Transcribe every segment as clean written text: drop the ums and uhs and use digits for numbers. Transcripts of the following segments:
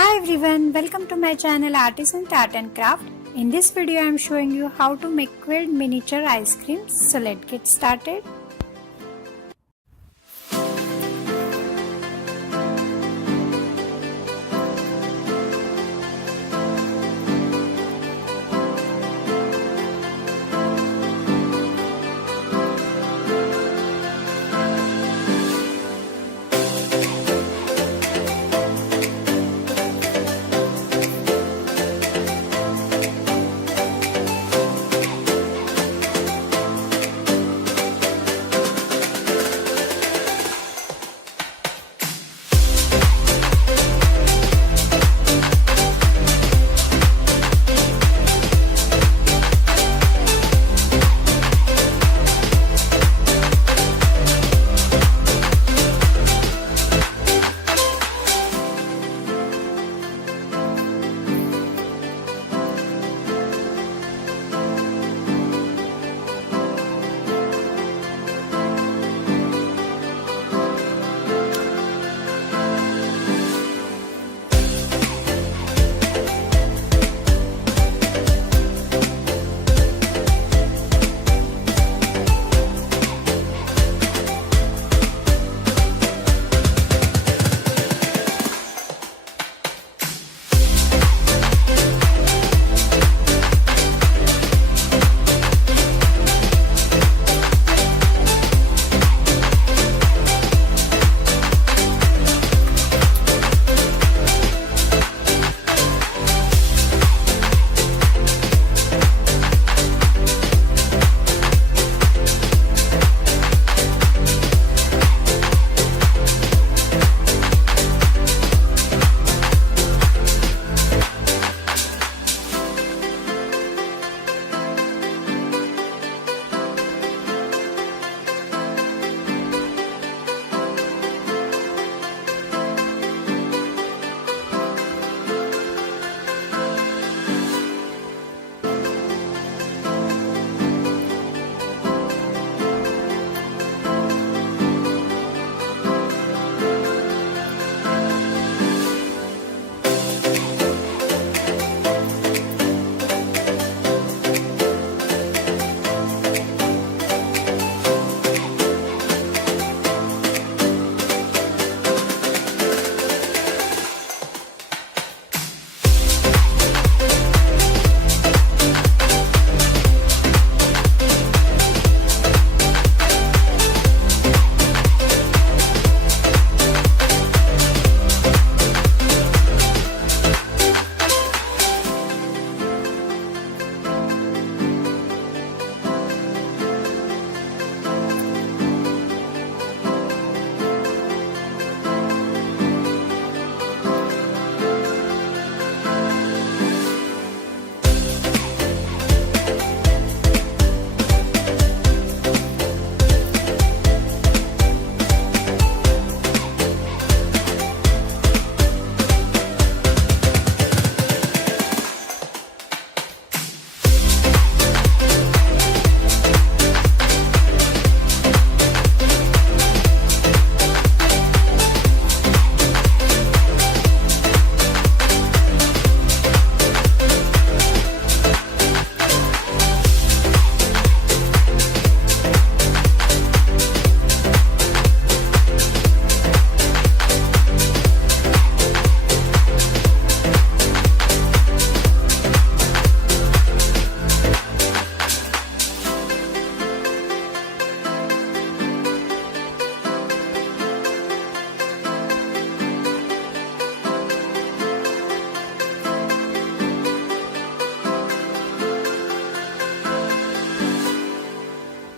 Hi everyone, welcome to my channel Artisan Art and Craft. In this video I am showing you how to make quilled miniature ice creams. So let's get started.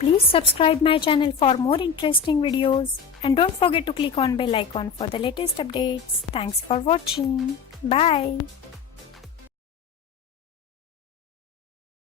Please subscribe my channel for more interesting videos and don't forget to click on bell icon for the latest updates. Thanks for watching. Bye.